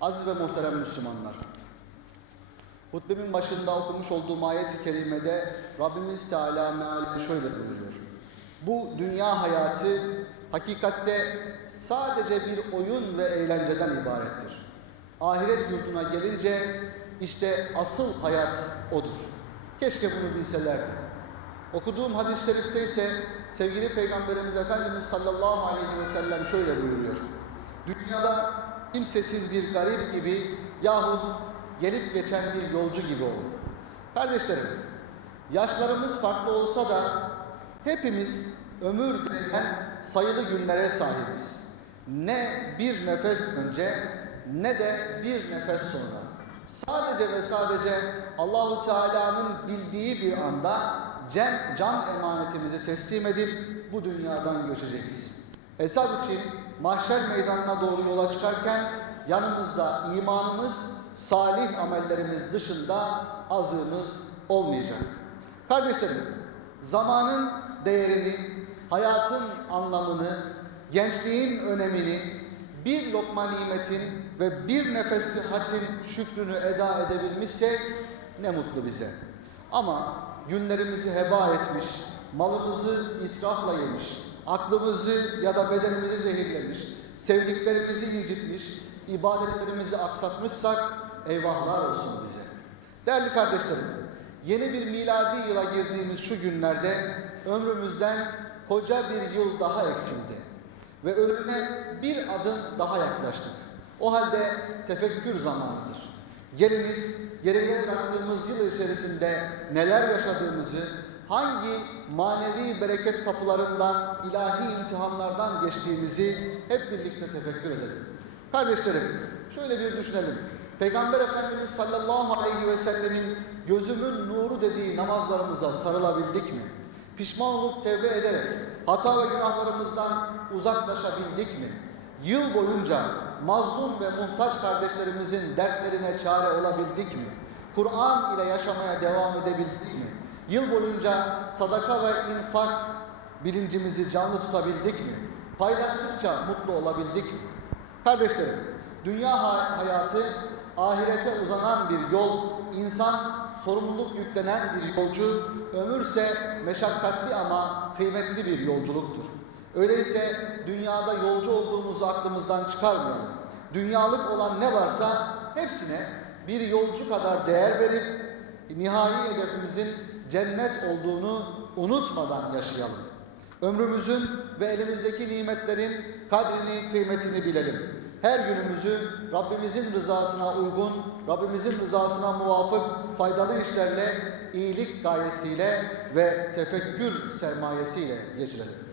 Aziz ve muhterem Müslümanlar. Hutbemin başında okumuş olduğum ayet-i kerimede Rabbimiz Teala mealen şöyle buyuruyor. Bu dünya hayatı hakikatte sadece bir oyun ve eğlenceden ibarettir. Ahiret yurduna gelince işte asıl hayat odur. Keşke bunu bilselerdi. Okuduğum hadis-i şerifte ise sevgili Peygamberimiz Efendimiz sallallahu aleyhi ve sellem şöyle buyuruyor. Dünyada kimsesiz bir garip gibi yahut gelip geçen bir yolcu gibi olun. Kardeşlerim, yaşlarımız farklı olsa da hepimiz ömür denilen sayılı günlere sahibiz. Ne bir nefes önce ne de bir nefes sonra. Sadece ve sadece Allahu Teala'nın bildiği bir anda can, can emanetimizi teslim edip bu dünyadan göçeceğiz. Hesap için mahşer meydanına doğru yola çıkarken yanımızda imanımız, salih amellerimiz dışında azığımız olmayacak. Kardeşlerim, zamanın değerini, hayatın anlamını, gençliğin önemini, bir lokma nimetin ve bir nefes sıhhatin şükrünü eda edebilmişsek ne mutlu bize. Ama günlerimizi heba etmiş, malımızı israfla yemiş, aklımızı ya da bedenimizi zehirlemiş, sevdiklerimizi incitmiş, ibadetlerimizi aksatmışsak eyvahlar olsun bize. Değerli kardeşlerim, yeni bir miladi yıla girdiğimiz şu günlerde ömrümüzden koca bir yıl daha eksildi ve ölüme bir adım daha yaklaştık. O halde tefekkür zamanıdır. Geliniz geriye bıraktığımız yıl içerisinde neler yaşadığımızı, hangi manevi bereket kapılarından, ilahi imtihanlardan geçtiğimizi hep birlikte tefekkür edelim. Kardeşlerim, şöyle bir düşünelim. Peygamber Efendimiz sallallahu aleyhi ve sellemin gözümün nuru dediği namazlarımıza sarılabildik mi? Pişman olup tevbe ederek hata ve günahlarımızdan uzaklaşabildik mi? Yıl boyunca mazlum ve muhtaç kardeşlerimizin dertlerine çare olabildik mi? Kur'an ile yaşamaya devam edebildik mi? Yıl boyunca sadaka ve infak bilincimizi canlı tutabildik mi? Paylaştıkça mutlu olabildik mi? Kardeşlerim, dünya hayatı ahirete uzanan bir yol, insan sorumluluk yüklenen bir yolcu, ömürse meşakkatli ama kıymetli bir yolculuktur. Öyleyse dünyada yolcu olduğumuzu aklımızdan çıkarmayalım. Dünyalık olan ne varsa hepsine bir yolcu kadar değer verip nihai hedefimizin cennet olduğunu unutmadan yaşayalım. Ömrümüzün ve elimizdeki nimetlerin kadrini, kıymetini bilelim. Her günümüzü Rabbimizin rızasına uygun, Rabbimizin rızasına muvafık faydalı işlerle, iyilik gayesiyle ve tefekkür sermayesiyle geçirelim.